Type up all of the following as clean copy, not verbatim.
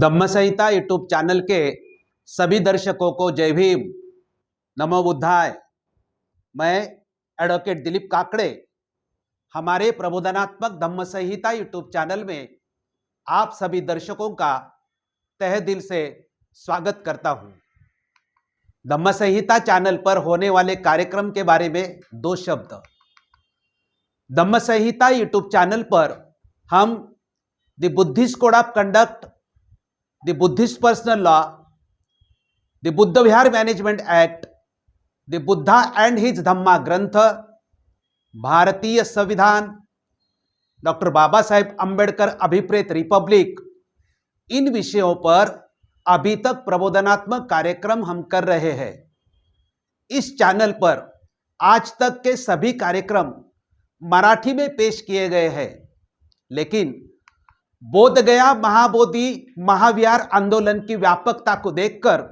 धम्म संहिता YouTube channel के सभी दर्शकों को जय भीम, नमो बुद्धाय। मैं एडवोकेट दिलीप काकड़े हमारे प्रबोधनात्मक धम्म संहिता यूट्यूब चैनल में आप सभी दर्शकों का तहे दिल से स्वागत करता हूं। धम्म संहिता चैनल पर होने वाले कार्यक्रम के बारे में दो शब्द। धम्म संहिता यूट्यूब चैनल पर हम the Buddhist code of conduct, the Buddhist personal law, the Buddha Vihar management act, the Buddha and his Dhamma ग्रंथ, भारतीय संविधान, डॉक्टर बाबा साहेब अंबेडकर अभिप्रेत रिपब्लिक, इन विषयों पर अभी तक प्रबोधनात्मक कार्यक्रम हम कर रहे हैं। इस चैनल पर आज तक के सभी कार्यक्रम मराठी में पेश किए गए हैं, लेकिन बोध गया महाबोधि महाविहार आंदोलन की व्यापकता को देखकर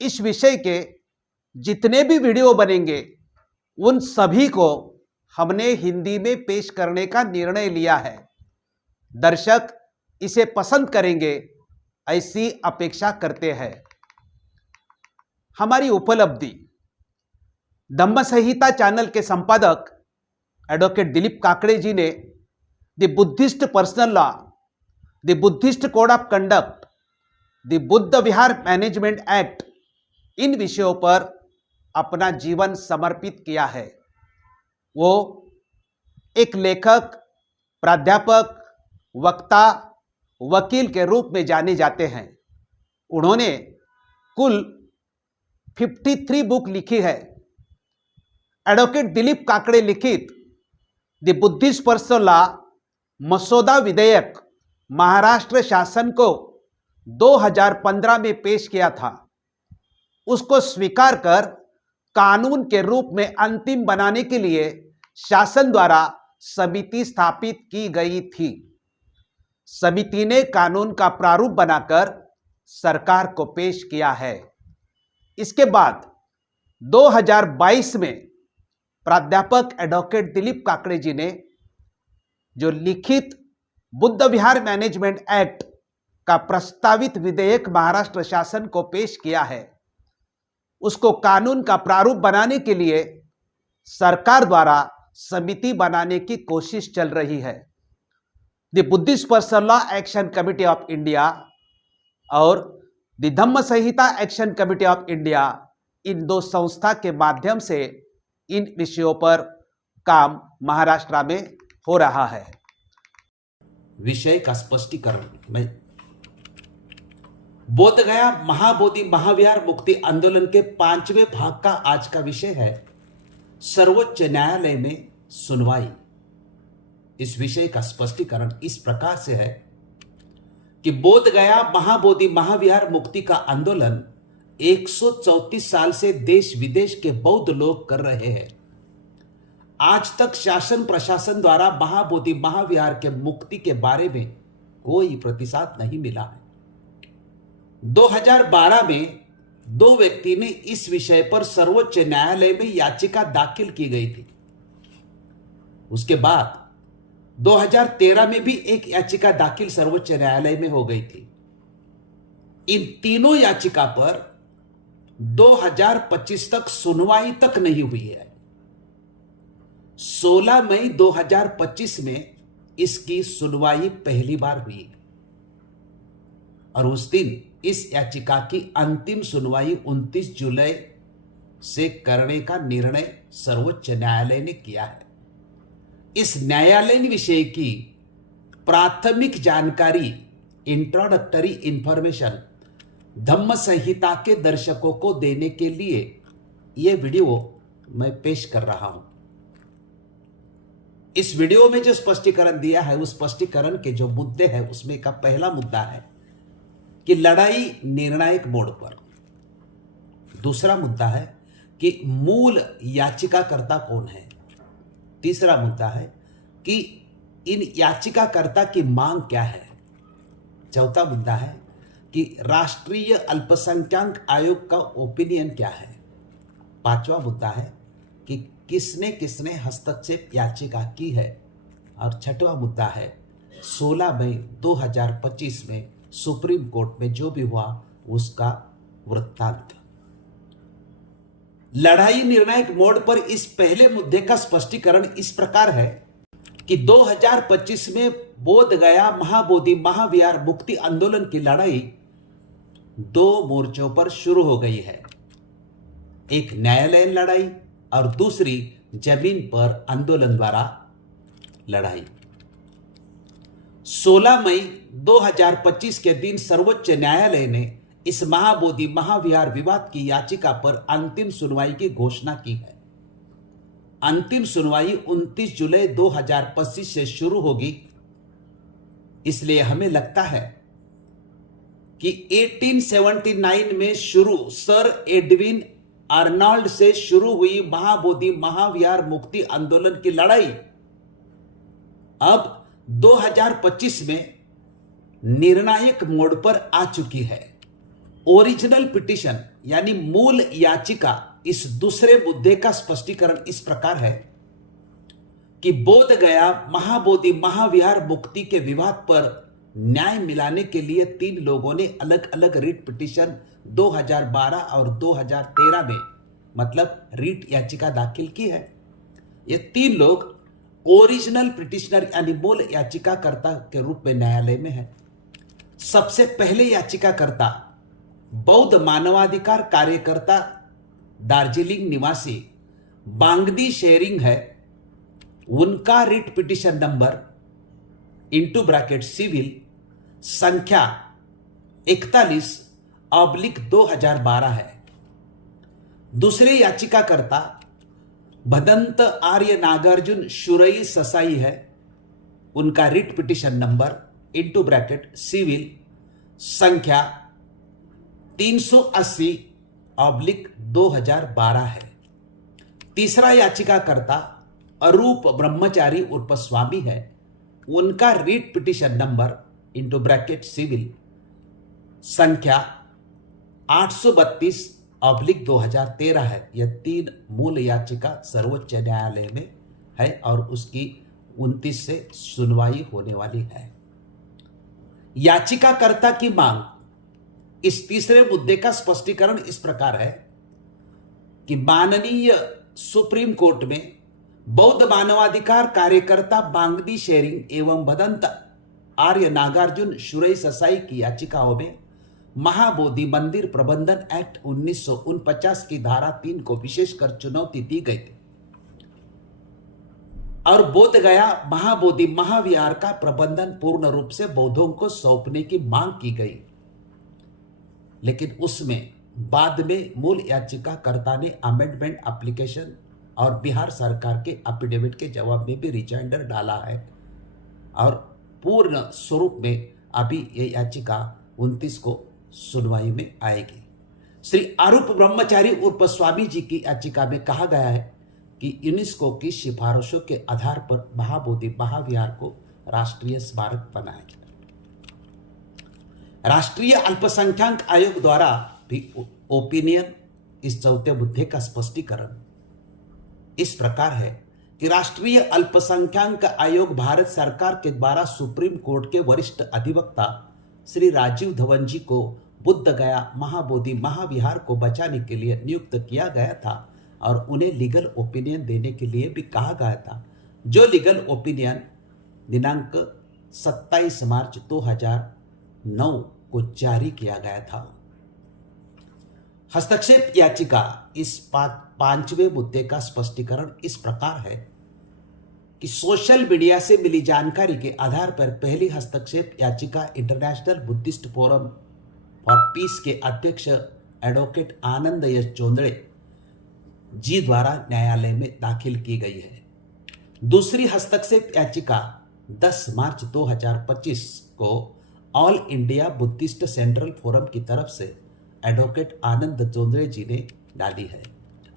इस विषय के जितने भी वीडियो बनेंगे उन सभी को हमने हिंदी में पेश करने का निर्णय लिया है। दर्शक इसे पसंद करेंगे ऐसी अपेक्षा करते हैं। हमारी उपलब्धि। धम्म संहिता चैनल के संपादक एडवोकेट दिलीप काकड़े जी ने the Buddhist personal law, the Buddhist code of conduct, the Buddha Vihar management act, इन विषयों पर अपना जीवन समर्पित किया है। वो एक लेखक, प्राध्यापक, वक्ता, वकील के रूप में जाने जाते हैं। उन्होंने कुल 53 बुक लिखी है। एडवोकेट दिलीप काकड़े लिखित द बुद्धिस्ट पर्सनल लॉ मसौदा विधेयक महाराष्ट्र शासन को 2015 में पेश किया था। उसको स्वीकार कर कानून के रूप में अंतिम बनाने के लिए शासन द्वारा समिति स्थापित की गई थी। समिति ने कानून का प्रारूप बनाकर सरकार को पेश किया है। इसके बाद 2022 में प्राध्यापक एडवोकेट दिलीप काकड़े जी ने जो लिखित बुद्ध विहार मैनेजमेंट एक्ट का प्रस्तावित विधेयक महाराष्ट्र शासन को पेश किया है, उसको कानून का प्रारूप बनाने के लिए सरकार द्वारा समिति बनाने की कोशिश चल रही है। The Buddhist personal law action committee of India और the Dhamma Sanhita action committee of India, इन दो संस्था के माध्यम से इन विषयों पर काम महाराष्ट्र में हो रहा है। विषय का स्पष्टीकरण में बोध गया महाबोधि महाविहार मुक्ति आंदोलन के 5वें भाग का आज का विषय है सर्वोच्च न्यायालय में सुनवाई। इस विषय का स्पष्टीकरण इस प्रकार से है कि बोध गया महाबोधि महाविहार मुक्ति का आंदोलन 134 साल से देश विदेश के बौद्ध लोग कर रहे हैं। आज तक शासन प्रशासन द्वारा महाबोधि महाविहार के मुक्ति के बारे में कोई प्रतिसाद नहीं मिला है। 2012 में दो व्यक्ति ने इस विषय पर सर्वोच्च न्यायालय में याचिका दाखिल की गई थी। उसके बाद 2013 में भी एक याचिका दाखिल सर्वोच्च न्यायालय में हो गई थी। इन तीनों याचिका पर 2025 तक सुनवाई तक नहीं हुई है। 16 मई 2025 में इसकी सुनवाई पहली बार हुई और उस दिन इस याचिका की अंतिम सुनवाई 29 जुलाई से करने का निर्णय सर्वोच्च न्यायालय ने किया है। इस न्यायालयीन विषय की प्राथमिक जानकारी, इंट्रोडक्टरी इंफॉर्मेशन धम्म संहिता के दर्शकों को देने के लिए यह वीडियो मैं पेश कर रहा हूं। इस वीडियो में जो स्पष्टीकरण दिया है उस स्पष्टीकरण के जो मुद्दे हैं उसमें का पहला मुद्दा है कि लड़ाई निर्णायक मोड़ पर। दूसरा मुद्दा है कि मूल याचिकाकर्ता कौन है। तीसरा मुद्दा है कि इन याचिकाकर्ता की मांग क्या है। चौथा मुद्दा है कि राष्ट्रीय अल्पसंख्यक आयोग का ओपिनियन क्या है। पांचवा मुद्दा है कि किसने किसने हस्तक्षेप याचिका की है। और छठवां मुद्दा है 16 मई 2025 में सुप्रीम कोर्ट में जो भी हुआ उसका वृत्तांत। लड़ाई निर्णायक मोड़ पर इस पहले मुद्दे का स्पष्टीकरण इस प्रकार है कि 2025 में बोध गया महाबोधि महाविहार मुक्ति आंदोलन की लड़ाई दो मोर्चों पर शुरू हो गई है। एक न्यायालयीन लड़ाई और दूसरी जमीन पर आंदोलन द्वारा लड़ाई। 16 मई 2025 के दिन सर्वोच्च न्यायालय ने इस महाबोधि महाविहार विवाद की याचिका पर अंतिम सुनवाई की घोषणा की है। अंतिम सुनवाई 29 जुलाई 2025 से शुरू होगी। इसलिए हमें लगता है कि 1879 में शुरू सर एडविन आर्नल्ड से शुरू हुई महाबोधि महाविहार मुक्ति आंदोलन की लड़ाई अब 2025 में निर्णायक मोड़ पर आ चुकी है। ओरिजिनल पिटीशन यानी मूल याचिका इस दूसरे मुद्दे का स्पष्टीकरण इस प्रकार है कि बोध गया महाबोधि महाविहार मुक्ति के विवाद पर न्याय मिलाने के लिए 3 लोगों ने अलग अलग रिट पिटीशन 2012 और 2013 में मतलब रिट याचिका दाखिल की है। ये 3 लोग ओरिजिनल पिटिशनर यानी मूल याचिकाकर्ता के रूप में न्यायालय में है। सबसे पहले याचिकाकर्ता बौद्ध मानवाधिकार कार्यकर्ता दार्जिलिंग निवासी बांगदी शेरिंग है। उनका writ petition number into bracket civil संख्या 41/2012 है। दूसरे याचिकाकर्ता भदंत आर्य नागार्जुन शुरई ससाई है। उनका writ petition number into bracket civil संख्या 380/2012 है। तीसरा याचिकाकर्ता अरूप ब्रह्मचारी उर्फ स्वामी है। उनका writ petition number into bracket civil संख्या 832/2013 है। यह 3 मूल याचिका सर्वोच्च न्यायालय में है और उसकी 29 से सुनवाई होने वाली है। याचिकाकर्ता की मांग इस तीसरे मुद्दे का स्पष्टीकरण इस प्रकार है कि माननीय सुप्रीम कोर्ट में बौद्ध मानवाधिकार कार्यकर्ता बांगदी शेरिंग एवं भदंत आर्य नागार्जुन शुरई ससाई की याचिकाओं में महाबोधि मंदिर प्रबंधन एक्ट 1949 की धारा 3 को विशेषकर चुनौती दी गई थी और बोध गया महाबोधि महाविहार का प्रबंधन पूर्ण रूप से बौद्धों को सौंपने की मांग की गई। लेकिन उसमें बाद में मूल याचिकाकर्ता ने अमेंडमेंट एप्लीकेशन और बिहार सरकार के एफिडेविट के जवाब में भी रिजाइंडर डाला है और पूर्ण स्वरूप में अभी ये याचिका 29 को सुनवाई में आएगी। श्री आरूप ब्रह्मचारी उर्फ स्वामी जी की याचिका में कहा गया है कि यूनेस्को की सिफारिशों के आधार पर महाबोधि महाविहार को राष्ट्रीय स्मारक बनाया जाए। राष्ट्रीय अल्पसंख्यक आयोग द्वारा भी ओपिनियन इस चौथे मुद्दे का स्पष्टीकरण इस प्रकार है कि राष्ट्रीय अल्पसंख्यक आयोग भारत सरकार के द्वारा सुप्रीम कोर्ट के वरिष्ठ अधिवक्ता श्री राजीव धवन जी को बुद्ध गया महाबोधि महाविहार को बचाने के लिए नियुक्त किया गया था और उन्हें लीगल ओपिनियन देने के लिए भी कहा गया था, जो लीगल ओपिनियन दिनांक 27 मार्च 2009 को जारी किया गया था। हस्तक्षेप याचिका इस 5वें मुद्दे का स्पष्टीकरण इस प्रकार है कि सोशल मीडिया से मिली जानकारी के आधार पर पहली हस्तक्षेप याचिका international Buddhist forum for piece के अध्यक्ष एडवोकेट आनंद यश चोंदड़े जी द्वारा न्यायालय में दाखिल की गई है। दूसरी हस्तक्षेप याचिका 10 मार्च 2025 को all India Buddhist central forum की तरफ से एडवोकेट आनंद चोंदड़े जी ने डाली है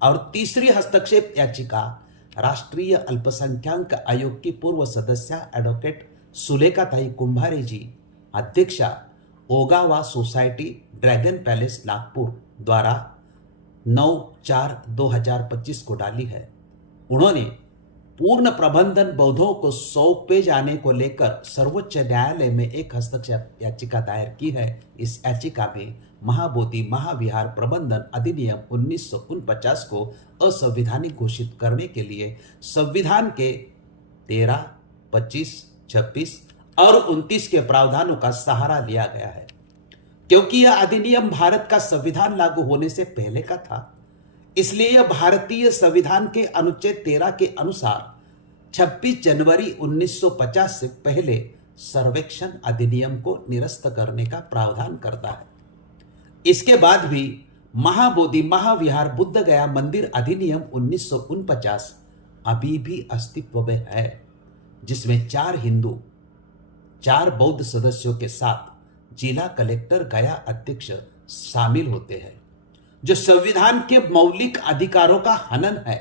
और तीसरी हस्तक्षेप याचिका राष्ट्रीय अल्पसंख्यक आयोग की पूर्व सदस्य एडवोकेट सुलेखाताई कुंभारे जी अध्यक्षा Ogawa society dragon palace Nagpur द्वारा 9/4/2025 को डाली है। उन्होंने पूर्ण प्रबंधन बौद्धों को सौंपे जाने को लेकर सर्वोच्च न्यायालय में एक हस्तक्षेप याचिका दायर की है। इस याचिका में महाबोधि महाविहार प्रबंधन अधिनियम 1949 को असंवैधानिक घोषित करने के लिए संविधान के 13, 25, 26 और 29 के प्रावधानों का सहारा लिया गया है। क्योंकि यह अधिनियम भारत का संविधान लागू होने से पहले का था, इसलिए यह भारतीय संविधान के अनुच्छेद 13 के अनुसार 26 जनवरी 1950 से पहले सर्वेक्षण अधिनियम को निरस्त करने का प्रावधान करता है। इसके बाद भी महाबोधि महाविहार बुद्ध गया मंदिर अधिनियम 1949 अभी भी अस्तित्व में है, जिसमें 4 हिंदू 4 बौद्ध सदस्यों के साथ जिला कलेक्टर गया अध्यक्ष शामिल होते हैं, जो संविधान के मौलिक अधिकारों का हनन है।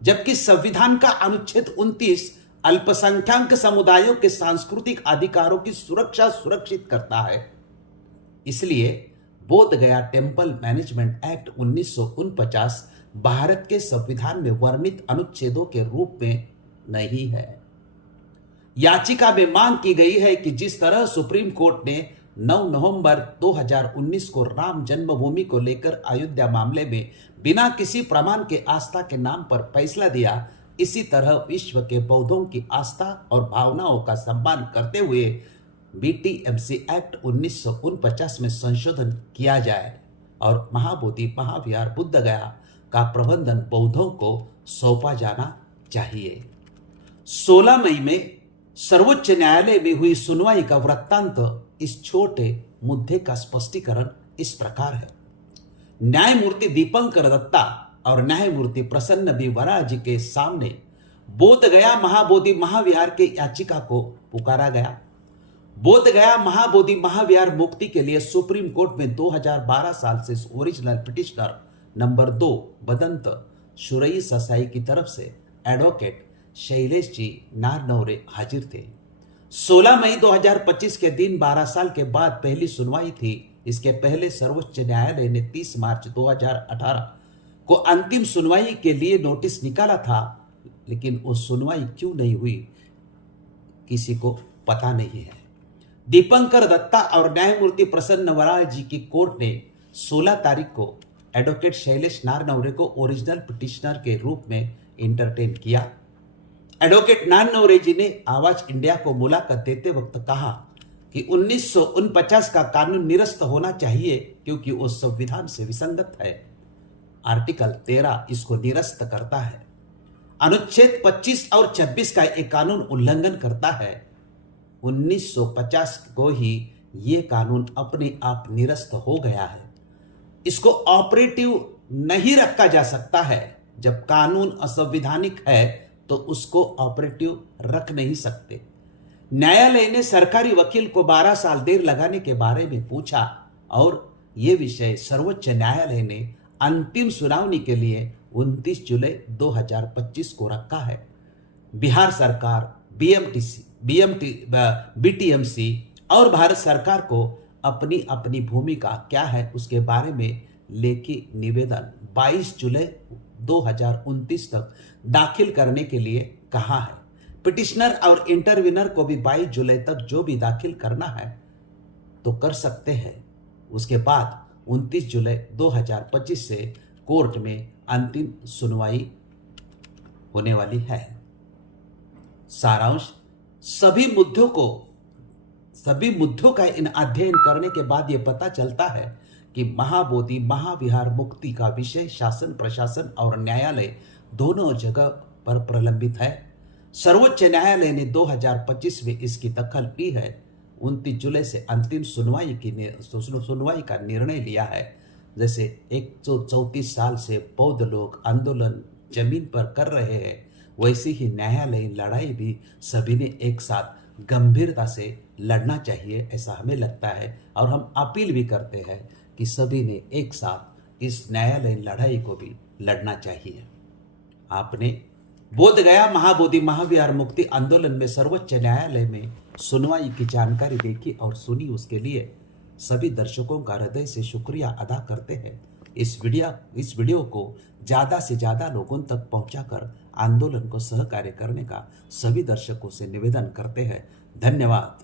जबकि संविधान का अनुच्छेद 29 अल्पसंख्यक समुदायों के सांस्कृतिक अधिकारों की सुरक्षा सुरक्षित करता है। इसलिए बोध गया टेम्पल मैनेजमेंट एक्ट 1949 भारत के संविधान में वर्णित अनुच्छेदों के रूप में नहीं है। याचिका में मांग की गई है कि जिस तरह सुप्रीम कोर्ट ने 9 नवंबर 2019 को राम जन्मभूमि को लेकर अयोध्या मामले में बिना किसी प्रमाण के आस्था के नाम पर फैसला दिया, इसी तरह विश्व के बौद्धों की आस्था और भावनाओं का सम्मान करते हुए बीटीएमसी एक्ट 1949 में संशोधन किया जाए और महाबोधि महाविहार बुद्ध गया का प्रबंधन बौद्धों को सौंपा जाना चाहिए। 16 मई में सर्वोच्च न्यायालय में हुई सुनवाई का वृत्तांत इस छोटे मुद्दे का स्पष्टीकरण इस प्रकार है। न्यायमूर्ति दीपंकर दत्ता और न्यायमूर्ति प्रसन्न बी वराजी के सामने बोध गया महाबोधि महाविहार के याचिका को पुकारा गया। बोध गया महाबोधि महाविहार मुक्ति के लिए सुप्रीम कोर्ट में 2012 साल से original petitioner number 2 बदंत Shurui Sasai की तरफ से एडवोकेट शैलेश जी नारनौरे हाजिर थे। 16 मई 2025 के दिन 12 साल के बाद पहली सुनवाई थी। इसके पहले सर्वोच्च न्यायालय ने 30 मार्च 2018 को अंतिम सुनवाई के लिए नोटिस निकाला था, लेकिन वो सुनवाई क्यों नहीं हुई किसी को पता नहीं है। दीपंकर दत्ता और न्यायमूर्ति प्रसन्न वराज जी की कोर्ट ने 16 तारीख को एडवोकेट शैलेश नारनौरे को ओरिजिनल पिटिशनर के रूप में इंटरटेन किया। एडवोकेट नारनौरे जी ने आवाज इंडिया को मुलाकात देते वक्त कहा कि 1949 का कानून निरस्त होना चाहिए क्योंकि वो संविधान से विसंगत है। आर्टिकल 13 इसको निरस्त करता है। अनुच्छेद 25 और 26 का एक कानून उल्लंघन करता है। 1950 को ही ये कानून अपने आप निरस्त हो गया है। इसको ऑपरेटिव नहीं रखा जा सकता है। जब कानून असंवैधानिक है तो उसको ऑपरेटिव रख नहीं सकते। न्यायालय ने सरकारी वकील को 12 साल देर लगाने के बारे में पूछा और ये विषय सर्वोच्च न्यायालय ने अंतिम सुनावनी के लिए 29 जुलाई 2025 को रखा है। बिहार सरकार, बीटीएमसी और भारत सरकार को अपनी अपनी भूमिका क्या है उसके बारे में लेखी निवेदन 22 जुलाई 2029 तक दाखिल करने के लिए कहा है। पिटिशनर और इंटरविनर को भी 22 जुलाई तक जो भी दाखिल करना है तो कर सकते हैं। उसके बाद 29 जुलाई 2025 से कोर्ट में अंतिम सुनवाई होने वाली है। सारांश, सभी मुद्दों का इन अध्ययन करने के बाद यह पता चलता है कि महाबोधि महाविहार मुक्ति का विषय शासन, प्रशासन और न्यायालय दोनों जगह पर प्रलंबित है। सर्वोच्च न्यायालय ने 2025 में इसकी दखल ली है। 29 जुलाई से अंतिम सुनवाई का निर्णय लिया है। जैसे 134 साल से बौद्ध लोग आंदोलन जमीन पर कर रहे हैं, वैसे ही न्यायालयीन लड़ाई भी सभी ने एक साथ गंभीरता से लड़ना चाहिए, ऐसा हमें लगता है। और हम अपील भी करते हैं कि सभी ने एक साथ इस न्यायालयीन लड़ाई को भी लड़ना चाहिए। आपने बोध गया महाबोधि महाविहार मुक्ति आंदोलन में सर्वोच्च न्यायालय में सुनवाई की जानकारी देखी और सुनी, उसके लिए सभी दर्शकों का हृदय से शुक्रिया अदा करते हैं। इस वीडियो को ज़्यादा से ज़्यादा लोगों तक पहुंचाकर आंदोलन को सहकार्य करने का सभी दर्शकों से निवेदन करते हैं। धन्यवाद।